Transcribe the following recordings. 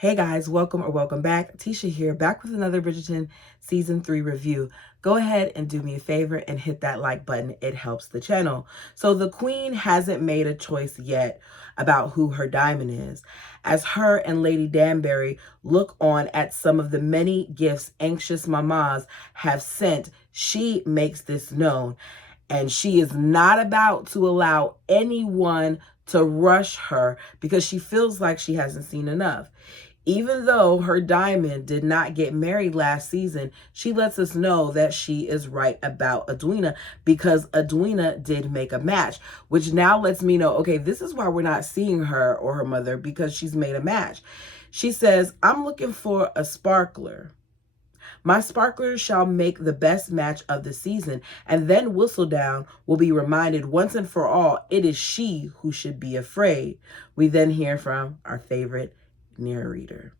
Hey guys, welcome or welcome back. Tisha here, back with another Bridgerton Season 3 review. Go ahead and do me a favor and hit that like button. It helps the channel. So the Queen hasn't made a choice yet about who her diamond is. As her and Lady Danbury look on at some of the many gifts anxious mamas have sent, she makes this known. And she is not about to allow anyone to rush her because she feels like she hasn't seen enough. Even though her diamond did not get married last season, she lets us know that she is right about Edwina because Edwina did make a match, which now lets me know, okay, this is why we're not seeing her or her mother, because she's made a match. She says, I'm looking for a sparkler. My sparkler shall make the best match of the season, and then Whistledown will be reminded once and for all, it is she who should be afraid. We then hear from our favorite narrator.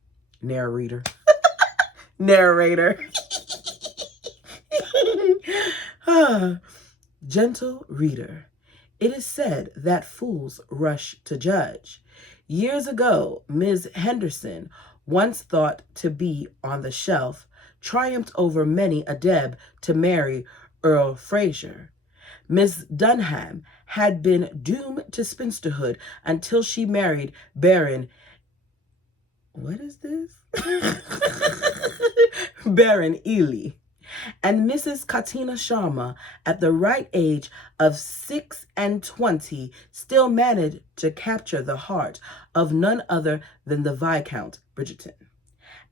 Gentle reader, it is said that fools rush to judge. Years ago, Ms. Henderson, once thought to be on the shelf, triumphed over many a Deb to marry Earl Fraser. Miss Dunham had been doomed to spinsterhood until she married Baron. What is this? Baron Ely. And Mrs. Katina Sharma, at the right age of 26, still managed to capture the heart of none other than the Viscount Bridgerton.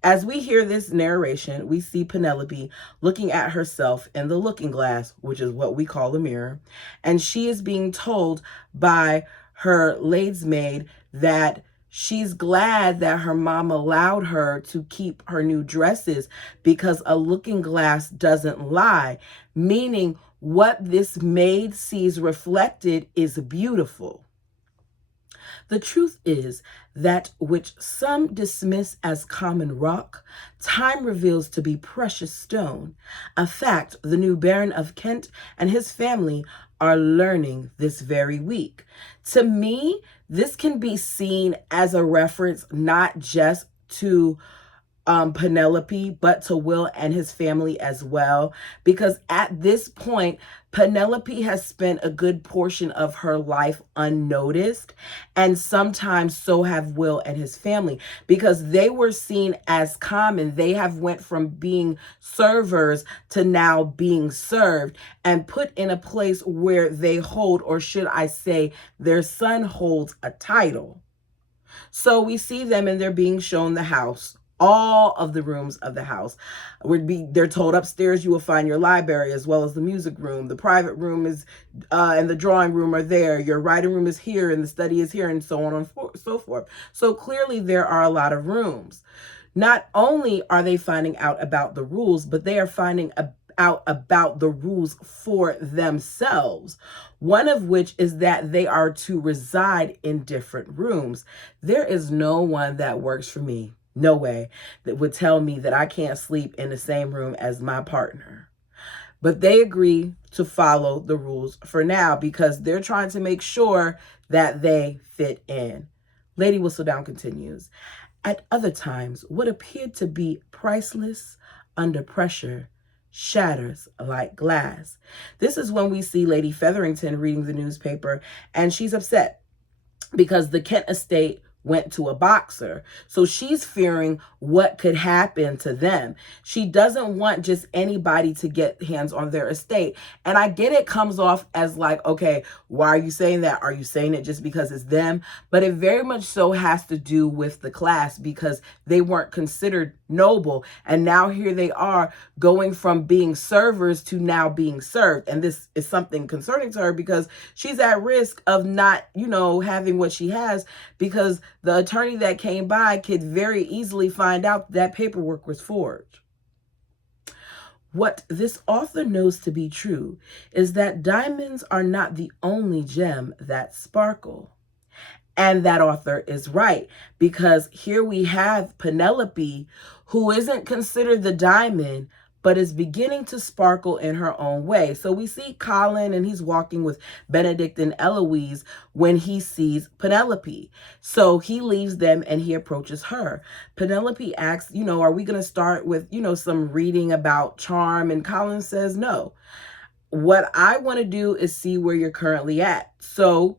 As we hear this narration, we see Penelope looking at herself in the looking glass, which is what we call a mirror, and she is being told by her ladymaid that she's glad that her mom allowed her to keep her new dresses because a looking glass doesn't lie, meaning what this maid sees reflected is beautiful. The truth is that which some dismiss as common rock, time reveals to be precious stone, a fact the new Baron of Kent and his family are learning this very week. To me, this can be seen as a reference not just to Penelope, but to Will and his family as well. Because at this point, Penelope has spent a good portion of her life unnoticed, and sometimes so have Will and his family, because they were seen as common. They have went from being servers to now being served and put in a place where they hold, or should I say, their son holds a title. So we see them and they're being shown the house. All of the rooms of the house they're told upstairs you will find your library as well as the music room. The private room is and the drawing room are there. Your writing room is here and the study is here, and so on and so forth. So clearly there are a lot of rooms. Not only are they finding out about the rules, but they are finding out about the rules for themselves. One of which is that they are to reside in different rooms. There is no one that works for me. No way that would tell me that I can't sleep in the same room as my partner. But they agree to follow the rules for now because they're trying to make sure that they fit in. Lady Whistledown continues. At other times, what appeared to be priceless under pressure shatters like glass. This is when we see Lady Featherington reading the newspaper, and she's upset because the Kent estate went to a boxer. So she's fearing what could happen to them. She doesn't want just anybody to get hands on their estate. And I get it comes off as like, okay, why are you saying that? Are you saying it just because it's them? But it very much so has to do with the class, because they weren't considered noble. And now here they are going from being servers to now being served. And this is something concerning to her because she's at risk of not, having what she has, because the attorney that came by could very easily find out that paperwork was forged. What this author knows to be true is that diamonds are not the only gem that sparkle. And that author is right, because here we have Penelope, who isn't considered the diamond, but is beginning to sparkle in her own way. So we see Colin, and he's walking with Benedict and Eloise when he sees Penelope. So he leaves them and he approaches her. Penelope asks, are we going to start with, some reading about charm? And Colin says, no. What I want to do is see where you're currently at. So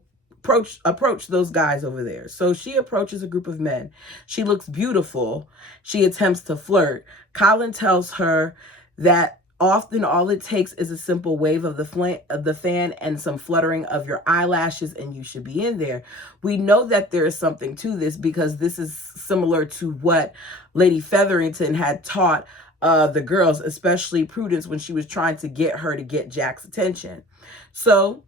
approach those guys over there. So she approaches a group of men. She looks beautiful. She attempts to flirt. Colin tells her that often all it takes is a simple wave of the fan and some fluttering of your eyelashes, and you should be in there. We know that there is something to this because this is similar to what Lady Featherington had taught the girls, especially Prudence, when she was trying to get her to get Jack's attention. So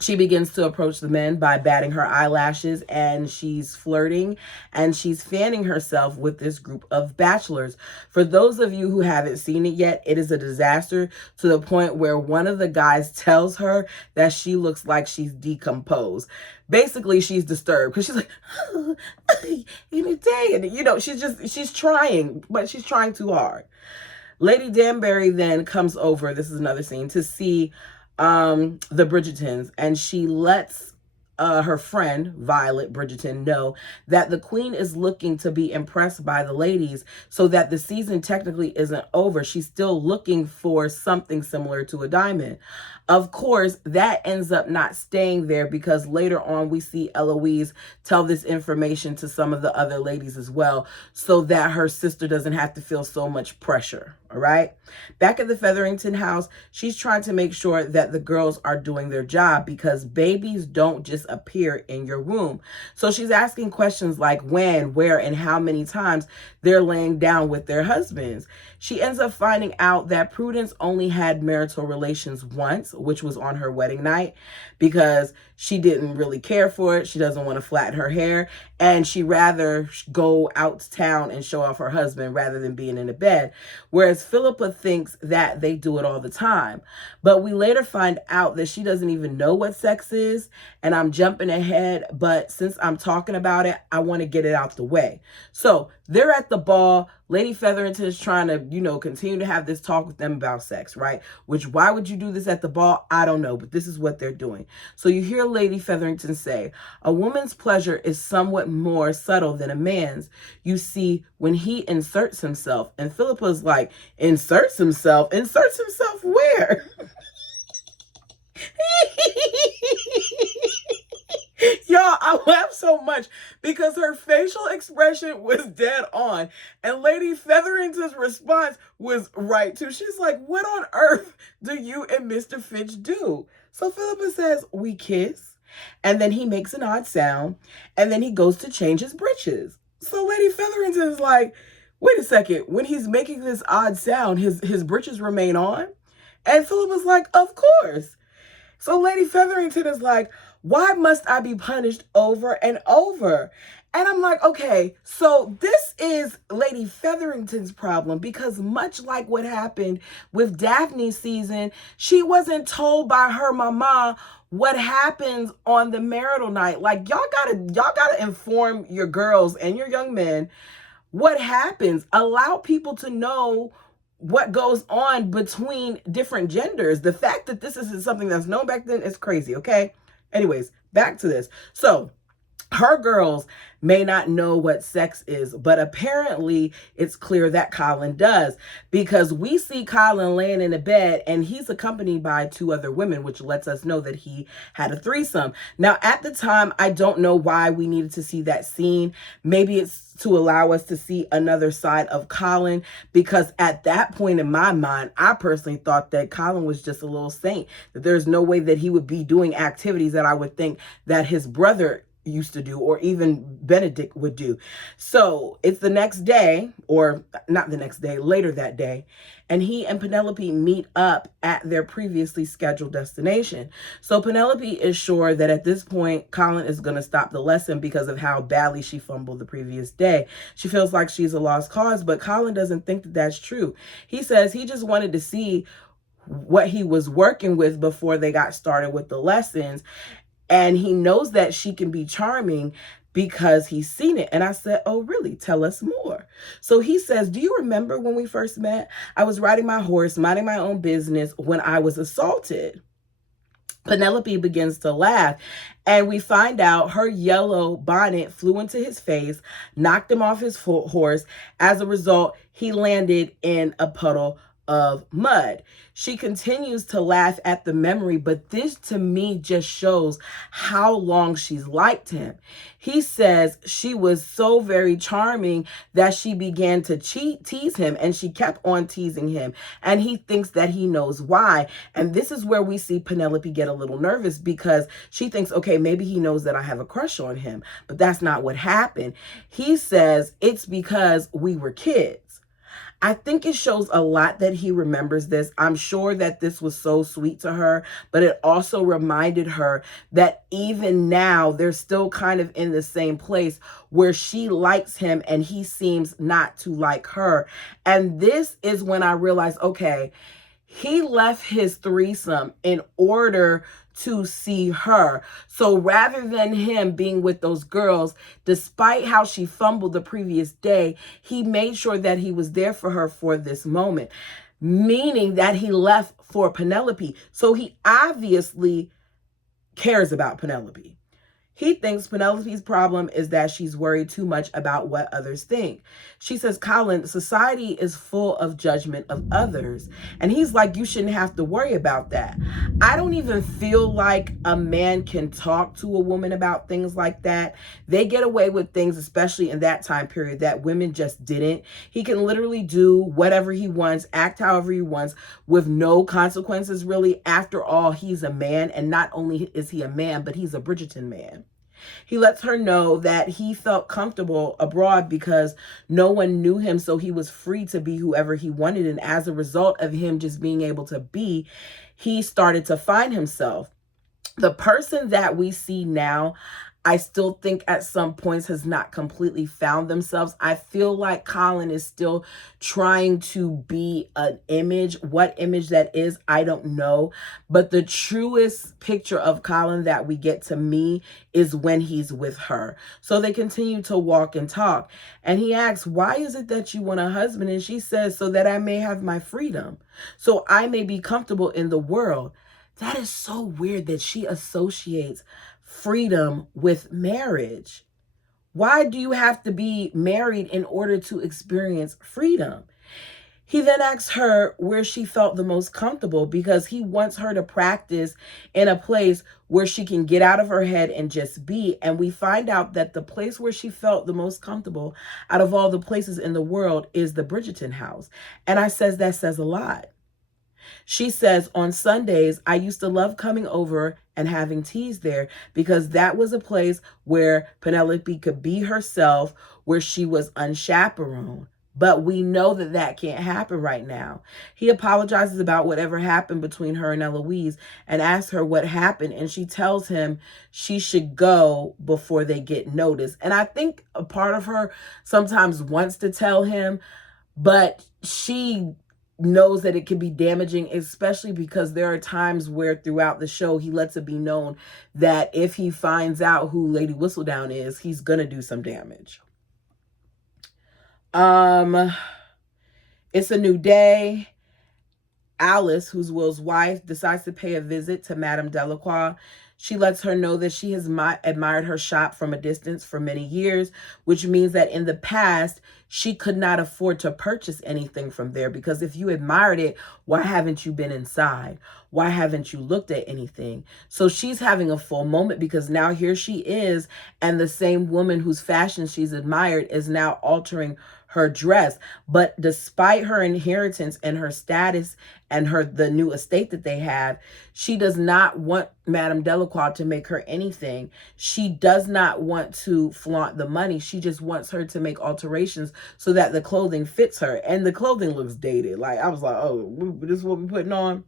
she begins to approach the men by batting her eyelashes, and she's flirting and she's fanning herself with this group of bachelors. For those of you who haven't seen it yet, it is a disaster to the point where one of the guys tells her that she looks like she's decomposed. Basically, she's disturbed because she's like, oh, in a day. And, she's trying, but she's trying too hard. Lady Danbury then comes over, this is another scene, to see the Bridgertons, and she lets her friend Violet Bridgerton know that the queen is looking to be impressed by the ladies, so that the season technically isn't over. She's still looking for something similar to a diamond. Of course, that ends up not staying there because later on we see Eloise tell this information to some of the other ladies as well, so that her sister doesn't have to feel so much pressure. All right. Back at the Featherington house, she's trying to make sure that the girls are doing their job because babies don't just appear in your womb. So she's asking questions like when, where, and how many times they're laying down with their husbands. She ends up finding out that Prudence only had marital relations once, which was on her wedding night, because she didn't really care for it. She doesn't want to flatten her hair, and she rather go out to town and show off her husband rather than being in the bed. Whereas Philippa thinks that they do it all the time. But we later find out that she doesn't even know what sex is, and I'm jumping ahead, but since I'm talking about it, I want to get it out the way. So they're at the ball. Lady Featherington is trying to, continue to have this talk with them about sex, right? Which, why would you do this at the ball? I don't know, but this is what they're doing. So you hear Lady Featherington say, a woman's pleasure is somewhat more subtle than a man's. You see, when he inserts himself, and Philippa's like, inserts himself? Inserts himself where? Y'all, I laugh so much because her facial expression was dead on, and Lady Featherington's response was right too. She's like, what on earth do you and Mr. Finch do? So Philippa says, we kiss, and then he makes an odd sound, and then he goes to change his breeches. So Lady Featherington is like, wait a second, when he's making this odd sound, his breeches remain on? And Philippa's like, of course. So Lady Featherington is like, why must I be punished over and over? And I'm like, okay, so this is Lady Featherington's problem, because much like what happened with Daphne's season, she wasn't told by her mama what happens on the marital night. Like, y'all gotta inform your girls and your young men what happens. Allow people to know what goes on between different genders. The fact that this isn't something that's known back then is crazy, okay? Anyways, back to this. So her girls may not know what sex is, but apparently it's clear that Colin does, because we see Colin laying in a bed and he's accompanied by two other women, which lets us know that he had a threesome. Now, at the time, I don't know why we needed to see that scene. Maybe it's to allow us to see another side of Colin, because at that point in my mind, I personally thought that Colin was just a little saint, that there's no way that he would be doing activities that I would think that his brother used to do, or even Benedict would do. So it's the next day, or not the next day, later that day, and he and Penelope meet up at their previously scheduled destination. So Penelope is sure that at this point, Colin is going to stop the lesson because of how badly she fumbled the previous day. She feels like she's a lost cause, but Colin doesn't think that that's true. He says he just wanted to see what he was working with before they got started with the lessons. And he knows that she can be charming, because he's seen it. And I said, oh, really? Tell us more. So he says, do you remember when we first met? I was riding my horse, minding my own business when I was assaulted. Penelope begins to laugh, and we find out her yellow bonnet flew into his face, knocked him off his horse. As a result, he landed in a puddle of mud. She continues to laugh at the memory, but this to me just shows how long she's liked him. He says she was so very charming that she began to tease him, and she kept on teasing him, and he thinks that he knows why. And this is where we see Penelope get a little nervous, because she thinks, okay, maybe he knows that I have a crush on him, but that's not what happened. He says it's because we were kids. I think it shows a lot that he remembers this. I'm sure that this was so sweet to her, but it also reminded her that even now they're still kind of in the same place where she likes him and he seems not to like her. And this is when I realized, okay, he left his threesome in order to see her. So rather than him being with those girls, despite how she fumbled the previous day, he made sure that he was there for her for this moment, meaning that he left for Penelope. So he obviously cares about Penelope. He thinks Penelope's problem is that she's worried too much about what others think. She says, Colin, society is full of judgment of others. And he's like, you shouldn't have to worry about that. I don't even feel like a man can talk to a woman about things like that. They get away with things, especially in that time period, that women just didn't. He can literally do whatever he wants, act however he wants, with no consequences, really. After all, he's a man, and not only is he a man, but he's a Bridgerton man. He lets her know that he felt comfortable abroad because no one knew him, so he was free to be whoever he wanted. And as a result of him just being able to be, he started to find himself. The person that we see now, I still think at some points has not completely found themselves. I feel like Colin is still trying to be an image. What image that is, I don't know. But the truest picture of Colin that we get to me is when he's with her. So they continue to walk and talk. And he asks, why is it that you want a husband? And she says, so that I may have my freedom, so I may be comfortable in the world. That is so weird that she associates freedom with marriage. Why do you have to be married in order to experience freedom? He then asks her where she felt the most comfortable, because he wants her to practice in a place where she can get out of her head and just be. And we find out that the place where she felt the most comfortable out of all the places in the world is the Bridgerton house. And I says that says a lot. She says, on Sundays, I used to love coming over and having teas there, because that was a place where Penelope could be herself, where she was unchaperoned. But we know that that can't happen right now. He apologizes about whatever happened between her and Eloise and asks her what happened. And she tells him she should go before they get noticed. And I think a part of her sometimes wants to tell him, but she knows that it can be damaging, especially because there are times where throughout the show he lets it be known that if he finds out who Lady Whistledown is, he's gonna do some damage. It's a new day. Alice, who's Will's wife, decides to pay a visit to Madame Delacroix. She lets her know that she has admired her shop from a distance for many years, which means that in the past, she could not afford to purchase anything from there, because if you admired it, why haven't you been inside? Why haven't you looked at anything? So she's having a full moment, because now here she is, and the same woman whose fashion she's admired is now altering her dress. But despite her inheritance and her status and the new estate that they have, she does not want Madame Delacroix to make her anything. She does not want to flaunt the money. She just wants her to make alterations so that the clothing fits her. And the clothing looks dated. Like, I was like, oh, this is what we're putting on.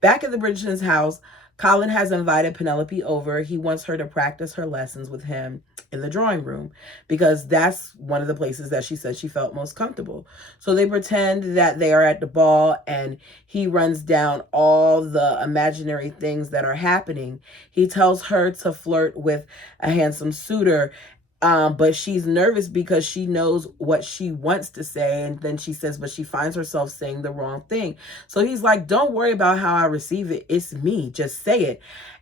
Back at the Bridgerton's house, Colin has invited Penelope over. He wants her to practice her lessons with him in the drawing room, because that's one of the places that she said she felt most comfortable. So they pretend that they are at the ball, and he runs down all the imaginary things that are happening. He tells her to flirt with a handsome suitor, But she's nervous because she knows what she wants to say. And then she says, but she finds herself saying the wrong thing. So he's like, don't worry about how I receive it. It's me. Just say it.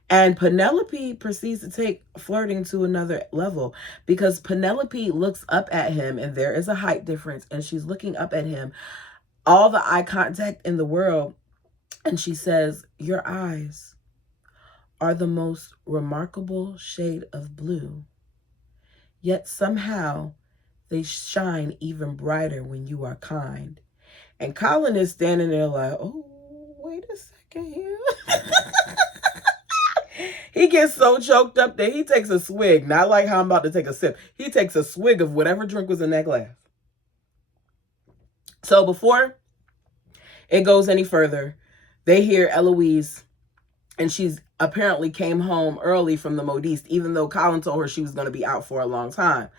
And Penelope proceeds to take flirting to another level because Penelope looks up at him and there is a height difference. And she's looking up at him, all the eye contact in the world. And she says, your eyes are the most remarkable shade of blue. Yet somehow they shine even brighter when you are kind. And Colin is standing there like, oh, wait a second here. He gets so choked up that he takes a swig, not like how I'm about to take a sip. He takes a swig of whatever drink was in that glass. So before it goes any further, they hear Eloise, and she's apparently came home early from the Modiste, even though Colin told her she was going to be out for a long time.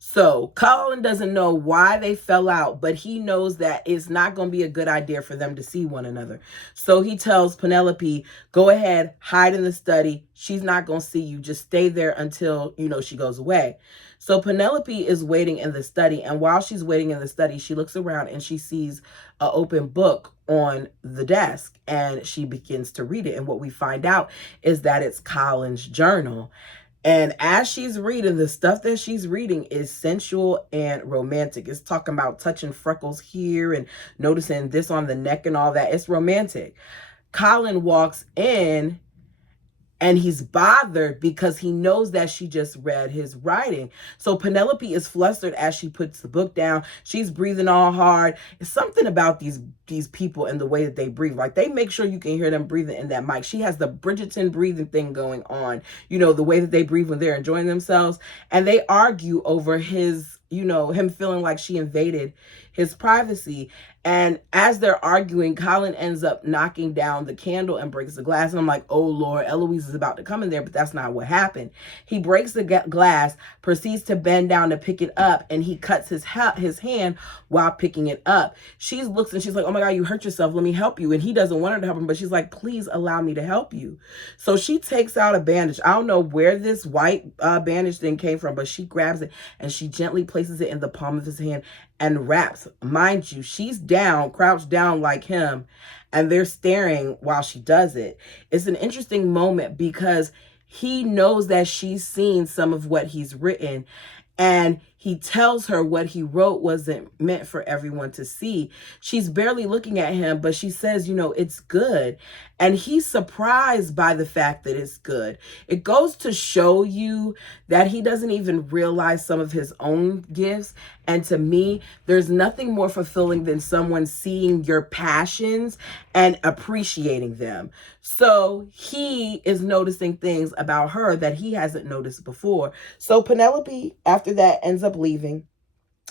So Colin doesn't know why they fell out, but he knows that it's not going to be a good idea for them to see one another. So he tells Penelope, go ahead, hide in the study. She's not going to see you. Just stay there until, she goes away. So Penelope is waiting in the study. And while she's waiting in the study, she looks around and she sees an open book on the desk and she begins to read it. And what we find out is that it's Colin's journal. And as she's reading, the stuff that she's reading is sensual and romantic. It's talking about touching freckles here and noticing this on the neck and all that. It's romantic. Colin walks in and he's bothered because he knows that she just read his writing. So Penelope is flustered as she puts the book down. She's breathing all hard. It's something about these people and the way that they breathe. Like, they make sure you can hear them breathing in that mic. She has the Bridgerton breathing thing going on. The way that they breathe when they're enjoying themselves. And they argue over his, him feeling like she invaded his privacy. And as they're arguing, Colin ends up knocking down the candle and breaks the glass. And I'm like, oh, Lord, Eloise is about to come in there. But that's not what happened. He breaks the glass, proceeds to bend down to pick it up, and he cuts his hand while picking it up. She looks and she's like, oh, my God, you hurt yourself. Let me help you. And he doesn't want her to help him, but she's like, please allow me to help you. So she takes out a bandage. I don't know where this white bandage thing came from, but she grabs it and she gently places it in the palm of his hand and wraps. Mind you, she's down, crouched down like him, and they're staring while she does it. It's an interesting moment because he knows that she's seen some of what he's written, and he tells her what he wrote wasn't meant for everyone to see. She's barely looking at him, but she says, it's good. And he's surprised by the fact that it's good. It goes to show you that he doesn't even realize some of his own gifts. And to me, there's nothing more fulfilling than someone seeing your passions and appreciating them. So he is noticing things about her that he hasn't noticed before. So Penelope, after that, ends up leaving.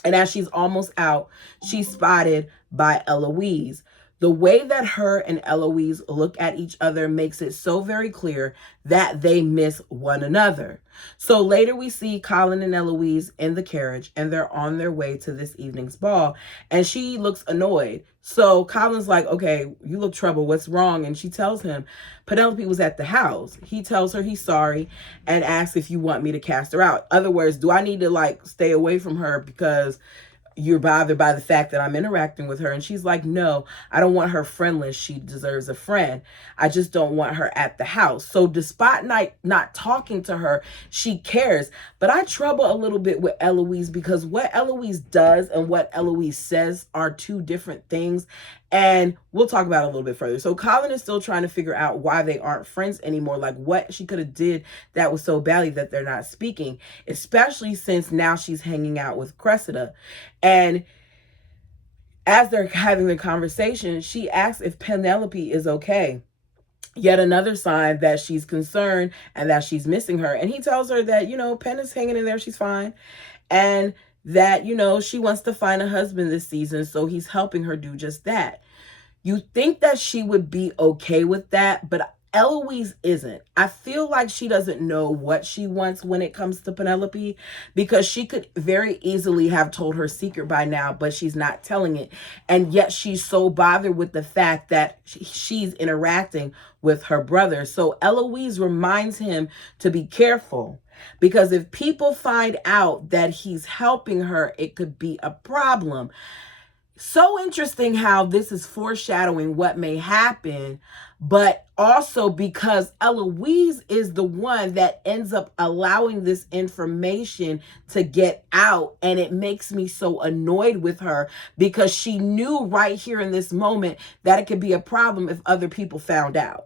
And as she's almost out, she's spotted by Eloise. The way that her and Eloise look at each other makes it so very clear that they miss one another. So later we see Colin and Eloise in the carriage and they're on their way to this evening's ball, and she looks annoyed. So Colin's like, okay, you look troubled. What's wrong? And she tells him Penelope was at the house. He tells her he's sorry and asks if you want me to cast her out. Other words, do I need to stay away from her because you're bothered by the fact that I'm interacting with her? And she's like, no, I don't want her friendless. She deserves a friend. I just don't want her at the house. So despite not talking to her, she cares. But I trouble a little bit with Eloise because what Eloise does and what Eloise says are two different things. And we'll talk about it a little bit further. So Colin is still trying to figure out why they aren't friends anymore. Like what she could have did that was so badly that they're not speaking, especially since now she's hanging out with Cressida. And as they're having the conversation, she asks if Penelope is okay. Yet another sign that she's concerned and that she's missing her. And he tells her that, Pen is hanging in there. She's fine. And that, she wants to find a husband this season. So he's helping her do just that. You think that she would be okay with that, but Eloise isn't. I feel like she doesn't know what she wants when it comes to Penelope, because she could very easily have told her secret by now, but she's not telling it. And yet she's so bothered with the fact that she's interacting with her brother. So Eloise reminds him to be careful. Because if people find out that he's helping her, it could be a problem. So interesting how this is foreshadowing what may happen, but also because Eloise is the one that ends up allowing this information to get out. And it makes me so annoyed with her because she knew right here in this moment that it could be a problem if other people found out.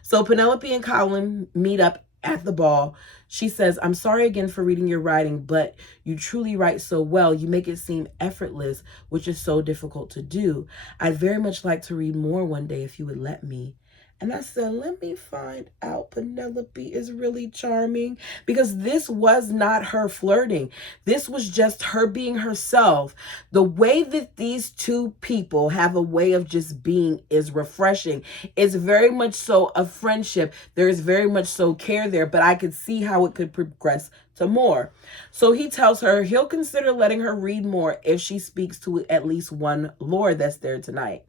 So Penelope and Colin meet up at the ball. She says, "I'm sorry again for reading your writing, but you truly write so well. You make it seem effortless, which is so difficult to do. I'd very much like to read more one day if you would let me." And I said, let me find out Penelope is really charming, because this was not her flirting. This was just her being herself. The way that these two people have a way of just being is refreshing. It's very much so a friendship. There is very much so care there, but I could see how it could progress to more. So he tells her he'll consider letting her read more if she speaks to at least one lord that's there tonight.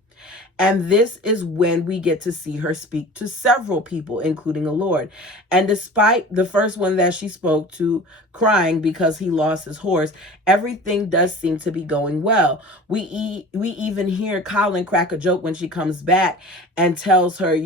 And this is when we get to see her speak to several people, including a lord. And despite the first one that she spoke to crying because he lost his horse, everything does seem to be going well. We even hear Colin crack a joke when she comes back and tells her,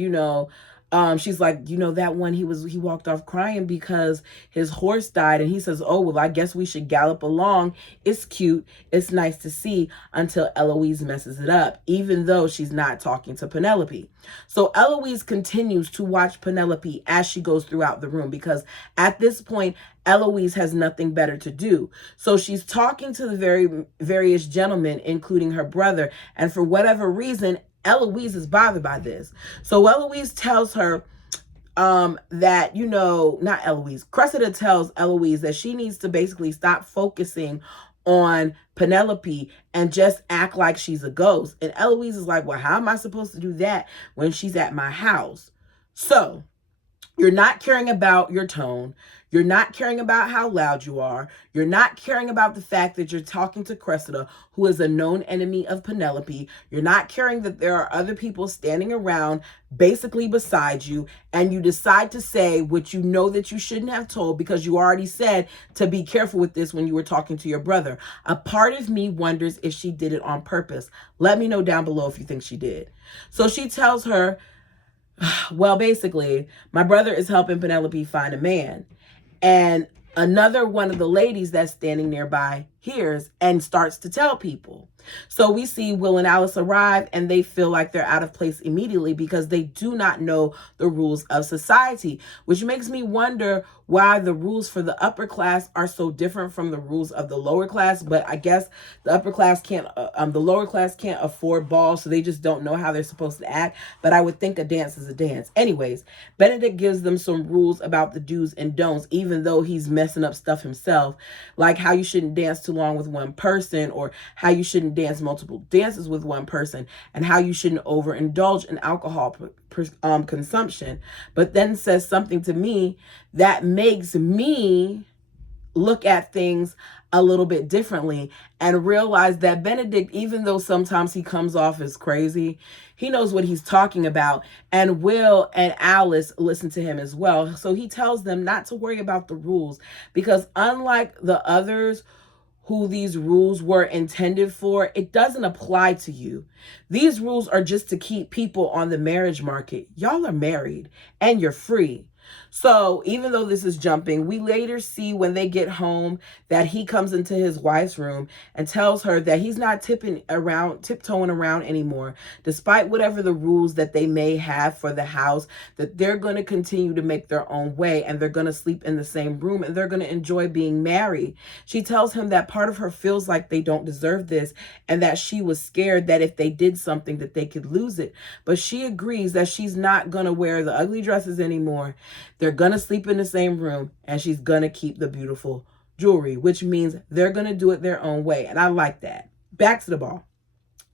she's like, that one, he walked off crying because his horse died. And he says, "Oh, well, I guess we should gallop along. It's cute. It's nice to see," until Eloise messes it up, even though she's not talking to Penelope. So Eloise continues to watch Penelope as she goes throughout the room, because at this point, Eloise has nothing better to do. So she's talking to the various gentlemen, including her brother. And for whatever reason, Eloise is bothered by this. So Eloise tells her that, not Eloise, Cressida tells Eloise that she needs to basically stop focusing on Penelope and just act like she's a ghost. And Eloise is like, "Well, how am I supposed to do that when she's at my house?" So you're not caring about your tone. You're not caring about how loud you are. You're not caring about the fact that you're talking to Cressida, who is a known enemy of Penelope. You're not caring that there are other people standing around basically beside you. And you decide to say what you know that you shouldn't have told, because you already said to be careful with this when you were talking to your brother. A part of me wonders if she did it on purpose. Let me know down below if you think she did. So she tells her, well, basically, my brother is helping Penelope find a man. And another one of the ladies that's standing nearby hears and starts to tell people. So we see Will and Alice arrive, and they feel like they're out of place immediately because they do not know the rules of society, which makes me wonder why the rules for the upper class are so different from the rules of the lower class. But I guess the the lower class can't afford balls, so they just don't know how they're supposed to act. But I would think a dance is a dance. Anyways, Benedict gives them some rules about the do's and don'ts, even though he's messing up stuff himself, like how you shouldn't dance too long with one person, or how you shouldn't dance multiple dances with one person, and how you shouldn't overindulge in alcohol consumption. But then says something to me that makes me look at things a little bit differently and realize that Benedict, even though sometimes he comes off as crazy, he knows what he's talking about. And Will and Alice listen to him as well. So he tells them not to worry about the rules, because unlike the others who these rules were intended for, it doesn't apply to you. These rules are just to keep people on the marriage market. Y'all are married and you're free. So even though this is jumping, we later see when they get home that he comes into his wife's room and tells her that he's not tiptoeing around anymore, despite whatever the rules that they may have for the house, that they're going to continue to make their own way, and they're going to sleep in the same room, and they're going to enjoy being married. She tells him that part of her feels like they don't deserve this, and that she was scared that if they did something that they could lose it. But she agrees that she's not going to wear the ugly dresses anymore. They're going to sleep in the same room, and she's going to keep the beautiful jewelry, which means they're going to do it their own way. And I like that. Back to the ball.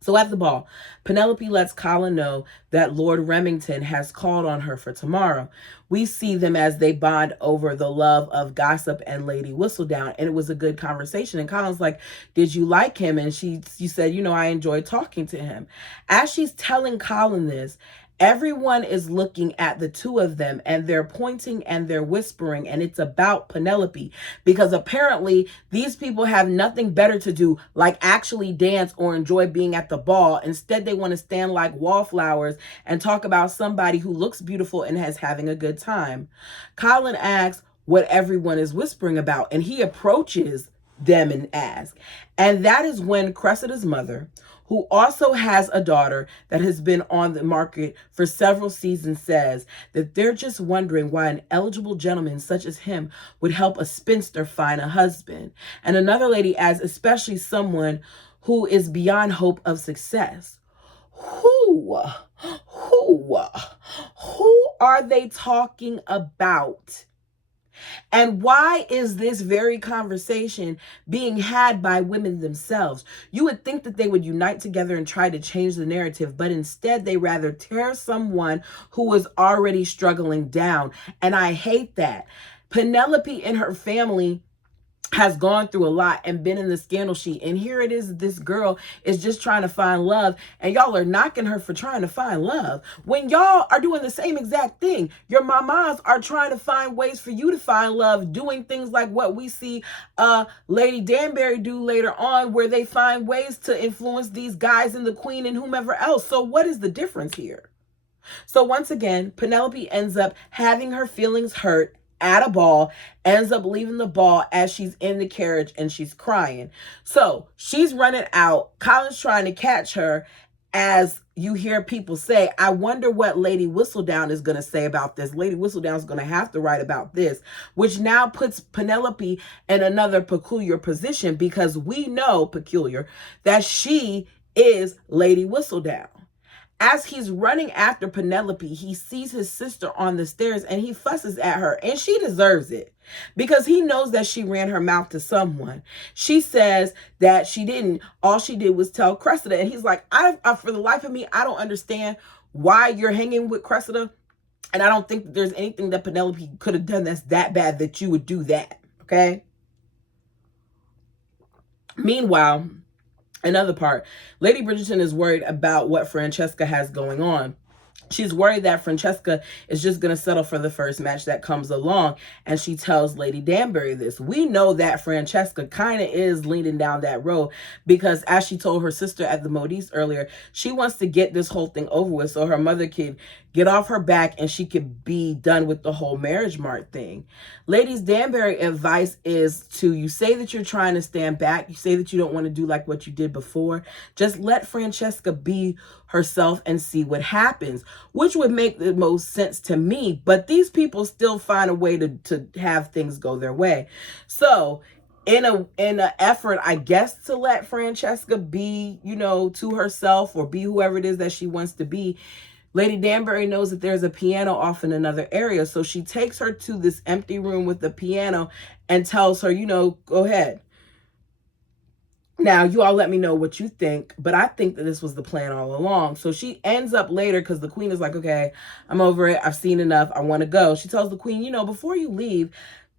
So at the ball, Penelope lets Colin know that Lord Remington has called on her for tomorrow. We see them as they bond over the love of gossip and Lady Whistledown, and it was a good conversation. And Colin's like, "Did you like him?" And she said, "I enjoyed talking to him." As she's telling Colin this, Everyone is looking at the two of them, and they're pointing and they're whispering, and it's about Penelope, because apparently these people have nothing better to do like actually dance or enjoy being at the ball. Instead, they want to stand like wallflowers and talk about somebody who looks beautiful and is having a good time. Colin asks what everyone is whispering about, and he approaches them and asks. And that is when Cressida's mother, who also has a daughter that has been on the market for several seasons, says that they're just wondering why an eligible gentleman such as him would help a spinster find a husband. And another lady adds, especially someone who is beyond hope of success. Who are they talking about? And why is this very conversation being had by women themselves? You would think that they would unite together and try to change the narrative, but instead they rather tear someone who is already struggling down. And I hate that. Penelope and her family has gone through a lot and been in the scandal sheet. And here it is, this girl is just trying to find love, and y'all are knocking her for trying to find love when y'all are doing the same exact thing. Your mamas are trying to find ways for you to find love, doing things like what we see Lady Danbury do later on, where they find ways to influence these guys and the queen and whomever else. So what is the difference here? So once again, Penelope ends up having her feelings hurt at a ball, ends up leaving the ball as she's in the carriage and she's crying. So she's running out. Colin's trying to catch her, as you hear people say, I wonder what Lady Whistledown is going to say about this. Lady Whistledown is going to have to write about this, which now puts Penelope in another peculiar position, because we know, peculiar, that she is Lady Whistledown. As he's running after Penelope, he sees his sister on the stairs and he fusses at her, and she deserves it because he knows that she ran her mouth to someone. She says that she didn't. All she did was tell Cressida, and he's like, I for the life of me, I don't understand why you're hanging with Cressida, and I don't think that there's anything that Penelope could have done that's that bad that you would do that, okay? Meanwhile, another part, Lady Bridgerton is worried about what Francesca has going on. She's worried that Francesca is just going to settle for the first match that comes along. And she tells Lady Danbury this. We know that Francesca kind of is leaning down that road, because as she told her sister at the Modiste earlier, she wants to get this whole thing over with so her mother can get off her back and she could be done with the whole marriage mart thing. Ladies Danbury advice is to, you say that you're trying to stand back. You say that you don't want to do like what you did before. Just let Francesca be herself and see what happens, which would make the most sense to me. But these people still find a way to have things go their way. So in an effort, I guess, to let Francesca be, to herself, or be whoever it is that she wants to be, Lady Danbury knows that there's a piano off in another area. So she takes her to this empty room with the piano and tells her, go ahead. Now, you all let me know what you think, but I think that this was the plan all along. So she ends up later, because the queen is like, okay, I'm over it. I've seen enough. I want to go. She tells the queen, before you leave,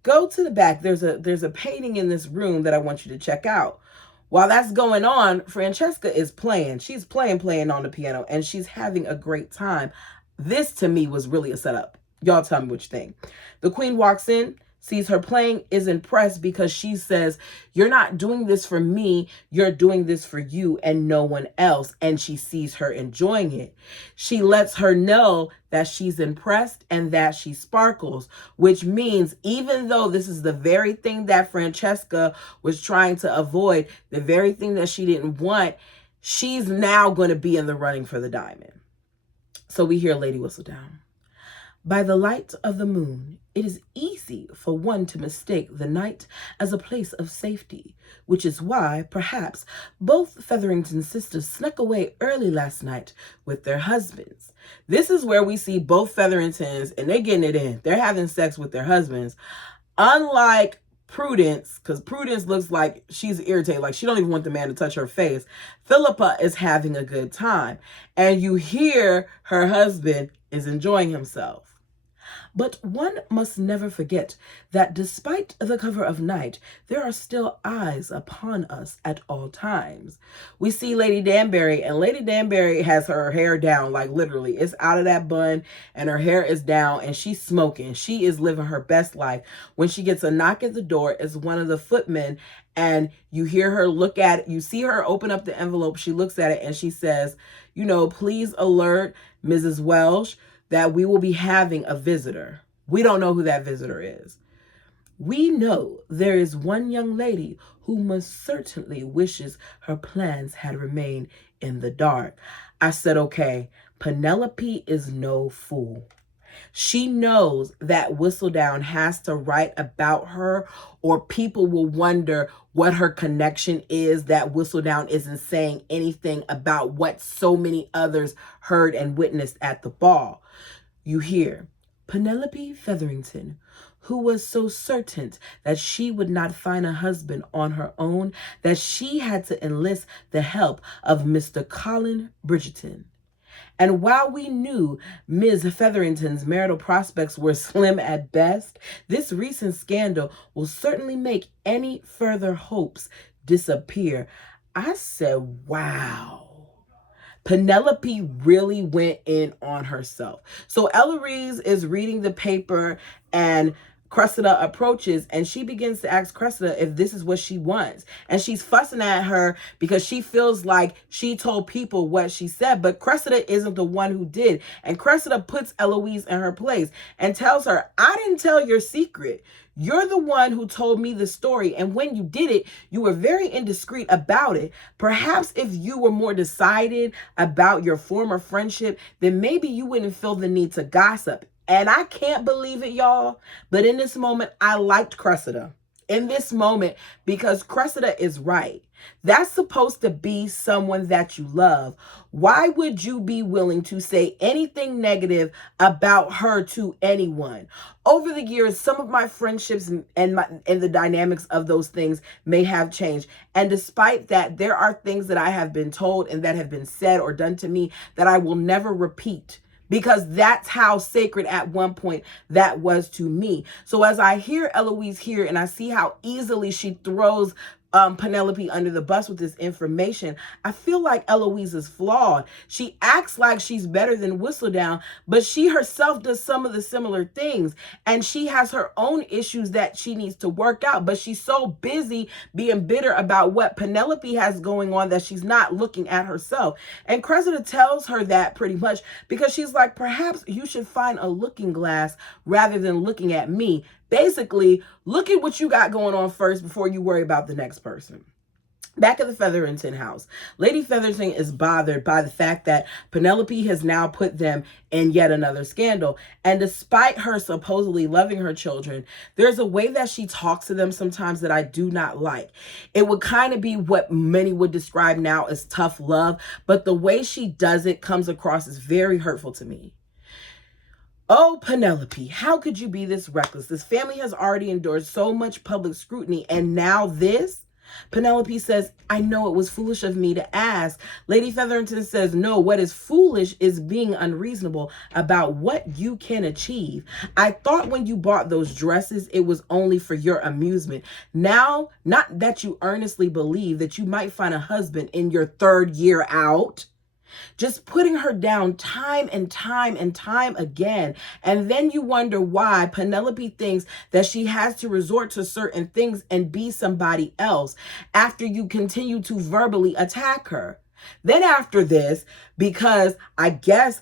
go to the back. There's a painting in this room that I want you to check out. While that's going on, Francesca is playing. She's playing on the piano, and she's having a great time. This, to me, was really a setup. Y'all tell me what you think. The queen walks in, sees her playing, is impressed, because she says, you're not doing this for me, you're doing this for you and no one else. And she sees her enjoying it. She lets her know that she's impressed and that she sparkles, which means even though this is the very thing that Francesca was trying to avoid, the very thing that she didn't want, she's now going to be in the running for the diamond. So we hear Lady Whistledown. By the light of the moon, it is easy for one to mistake the night as a place of safety, which is why, perhaps, both Featherington sisters snuck away early last night with their husbands. This is where we see both Featheringtons, and they're getting it in. They're having sex with their husbands. Unlike Prudence, because Prudence looks like she's irritated, like she don't even want the man to touch her face. Philippa is having a good time, and you hear her husband is enjoying himself. But one must never forget that despite the cover of night, there are still eyes upon us at all times. We see Lady Danbury, and Lady Danbury has her hair down, like literally. It's out of that bun, and her hair is down, and she's smoking. She is living her best life. When she gets a knock at the door, it's one of the footmen, and you hear her look at it. You see her open up the envelope. She looks at it, and she says, please alert Mrs. Welsh that we will be having a visitor. We don't know who that visitor is. We know there is one young lady who most certainly wishes her plans had remained in the dark. I said, okay, Penelope is no fool. She knows that Whistledown has to write about her, or people will wonder what her connection is, that Whistledown isn't saying anything about what so many others heard and witnessed at the ball. You hear Penelope Featherington, who was so certain that she would not find a husband on her own, that she had to enlist the help of Mr. Colin Bridgerton. And while we knew Ms. Featherington's marital prospects were slim at best, this recent scandal will certainly make any further hopes disappear. I said, wow. Penelope really went in on herself. So Eloise is reading the paper, and Cressida approaches, and she begins to ask Cressida if this is what she wants. And she's fussing at her because she feels like she told people what she said, but Cressida isn't the one who did. And Cressida puts Eloise in her place and tells her, I didn't tell your secret. You're the one who told me the story. And when you did it, you were very indiscreet about it. Perhaps if you were more decided about your former friendship, then maybe you wouldn't feel the need to gossip. And I can't believe it, y'all, but in this moment, I liked Cressida. In this moment, because Cressida is right. That's supposed to be someone that you love. Why would you be willing to say anything negative about her to anyone? Over the years, some of my friendships and the dynamics of those things may have changed. And despite that, there are things that I have been told and that have been said or done to me that I will never repeat, because that's how sacred at one point that was to me. So as I hear Eloise here and I see how easily she throws Penelope under the bus with this information, I feel like Eloise is flawed. She acts like she's better than Whistledown, but she herself does some of the similar things, and she has her own issues that she needs to work out, but she's so busy being bitter about what Penelope has going on that she's not looking at herself. And Cressida tells her that pretty much because she's like, perhaps you should find a looking glass rather than looking at me. Basically, look at what you got going on first before you worry about the next person. Back at the Featherington house, Lady Featherington is bothered by the fact that Penelope has now put them in yet another scandal. And despite her supposedly loving her children, there's a way that she talks to them sometimes that I do not like. It would kind of be what many would describe now as tough love, but the way she does it comes across as very hurtful to me. Oh, Penelope, how could you be this reckless? This family has already endured so much public scrutiny, and now this? Penelope says, I know it was foolish of me to ask. Lady Featherington says, no, what is foolish is being unreasonable about what you can achieve. I thought when you bought those dresses, it was only for your amusement. Now, not that you earnestly believe that you might find a husband in your third year out. Just putting her down time and time and time again. And then you wonder why Penelope thinks that she has to resort to certain things and be somebody else after you continue to verbally attack her. Then after this, because I guess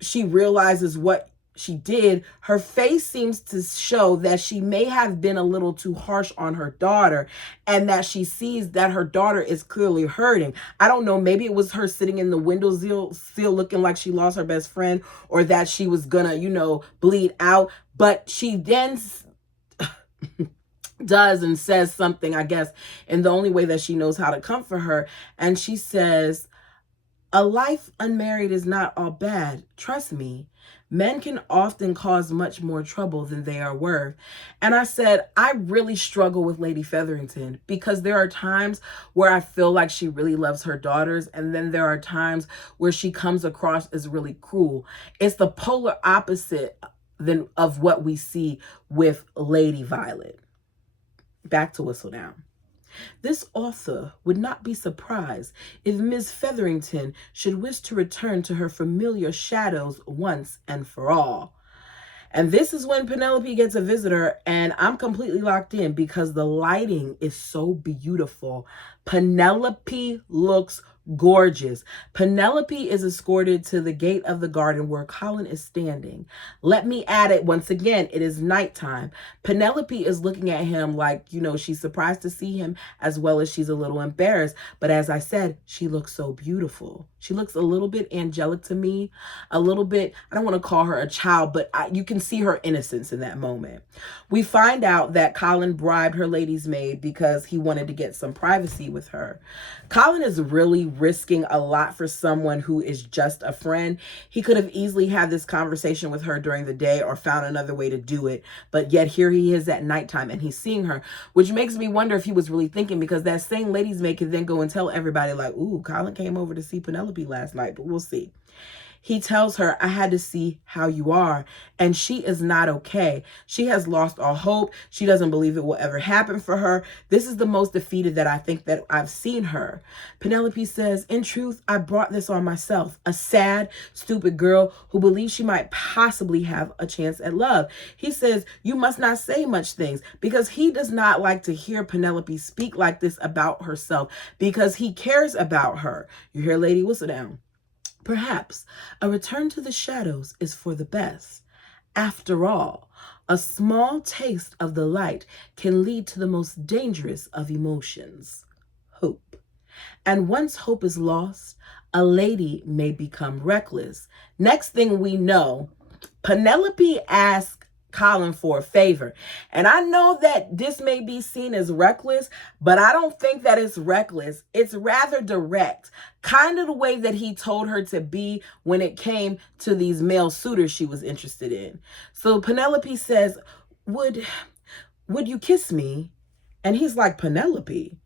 she realizes what she did, her face seems to show that she may have been a little too harsh on her daughter, and that she sees that her daughter is clearly hurting. I don't know, maybe it was her sitting in the windowsill looking like she lost her best friend, or that she was gonna, bleed out. But she then does and says something, I guess, in the only way that she knows how to comfort her. And she says, a life unmarried is not all bad. Trust me. Men can often cause much more trouble than they are worth. And I said, I really struggle with Lady Featherington, because there are times where I feel like she really loves her daughters, and then there are times where she comes across as really cruel. It's the polar opposite than of what we see with Lady Violet. Back to Whistledown. This author would not be surprised if Miss Featherington should wish to return to her familiar shadows once and for all. And this is when Penelope gets a visitor, and I'm completely locked in because the lighting is so beautiful. Penelope looks gorgeous. Penelope is escorted to the gate of the garden where Colin is standing. Let me add it once again, it is nighttime. Penelope is looking at him like, she's surprised to see him as well as she's a little embarrassed. But as I said, she looks so beautiful. She looks a little bit angelic to me, a little bit, I don't want to call her a child, but you can see her innocence in that moment. We find out that Colin bribed her lady's maid because he wanted to get some privacy with her. Colin is really risking a lot for someone who is just a friend. He could have easily had this conversation with her during the day or found another way to do it, but yet here he is at nighttime and he's seeing her, which makes me wonder if he was really thinking, because that same lady's maid could then go and tell everybody like, ooh, Colin came over to see Penelope last night, but we'll see. He tells her, I had to see how you are. And she is not okay. She has lost all hope. She doesn't believe it will ever happen for her. This is the most defeated that I think that I've seen her. Penelope says, in truth, I brought this on myself. A sad, stupid girl who believes she might possibly have a chance at love. He says, you must not say much things, because he does not like to hear Penelope speak like this about herself, because he cares about her. You hear Lady Whistledown? Perhaps a return to the shadows is for the best. After all, a small taste of the light can lead to the most dangerous of emotions, hope. And once hope is lost, a lady may become reckless. Next thing we know, Penelope asks Colin for a favor. And I know that this may be seen as reckless, but I don't think that it's reckless. It's rather direct, kind of the way that he told her to be when it came to these male suitors she was interested in. So Penelope says, would you kiss me? And he's like, Penelope?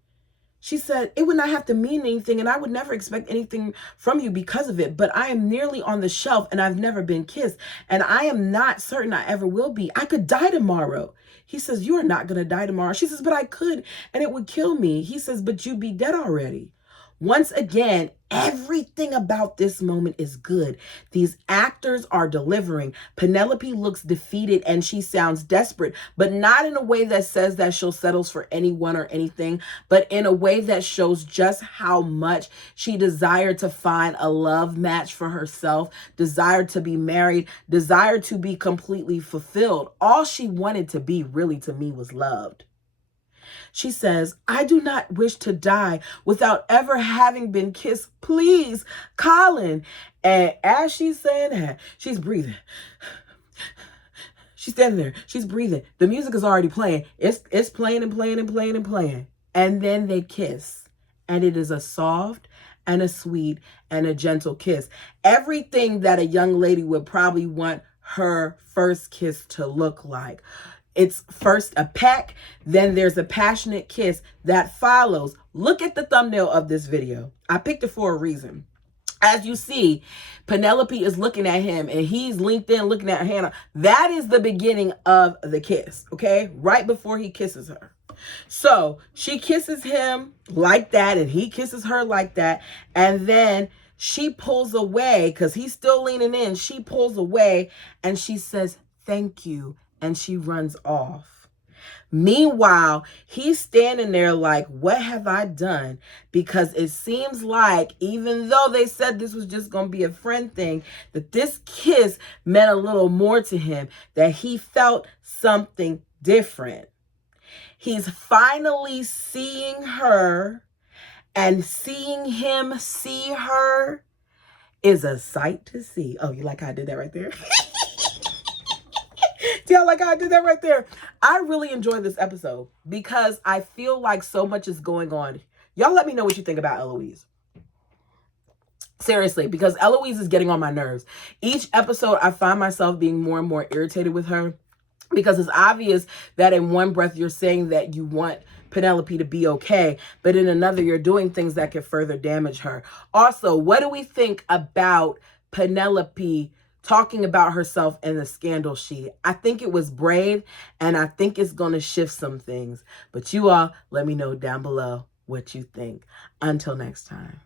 She said, it would not have to mean anything, and I would never expect anything from you because of it, but I am nearly on the shelf, and I've never been kissed, and I am not certain I ever will be. I could die tomorrow. He says, you are not going to die tomorrow. She says, but I could, and it would kill me. He says, but you'd be dead already. Once again, everything about this moment is good. These actors are delivering. Penelope looks defeated and she sounds desperate, but not in a way that says that she'll settle for anyone or anything, but in a way that shows just how much she desired to find a love match for herself, desired to be married, desired to be completely fulfilled. All she wanted to be, really, to me, was loved. She says, I do not wish to die without ever having been kissed. Please, Colin. And as she's saying that, she's breathing. She's standing there. She's breathing. The music is already playing. It's playing and playing and playing and playing. And then they kiss. And it is a soft and a sweet and a gentle kiss. Everything that a young lady would probably want her first kiss to look like. It's first a peck, then there's a passionate kiss that follows. Look at the thumbnail of this video. I picked it for a reason. As you see, Penelope is looking at him and he's linked in looking at Hannah. That is the beginning of the kiss, okay? Right before he kisses her. So she kisses him like that and he kisses her like that. And then she pulls away because he's still leaning in. She pulls away and she says, thank you. And she runs off. Meanwhile, he's standing there like, what have I done? Because it seems like, even though they said this was just going to be a friend thing, that this kiss meant a little more to him, that he felt something different. He's finally seeing her, and seeing him see her is a sight to see. Oh, you like how I did that right there? Yeah, like I did that right there. I really enjoyed this episode because I feel like so much is going on. Y'all let me know what you think about Eloise. Seriously, because Eloise is getting on my nerves. Each episode, I find myself being more and more irritated with her because it's obvious that in one breath you're saying that you want Penelope to be okay, but in another you're doing things that could further damage her. Also, what do we think about Penelope talking about herself in the scandal sheet. I think it was brave, and I think it's going to shift some things. But you all, let me know down below what you think. Until next time.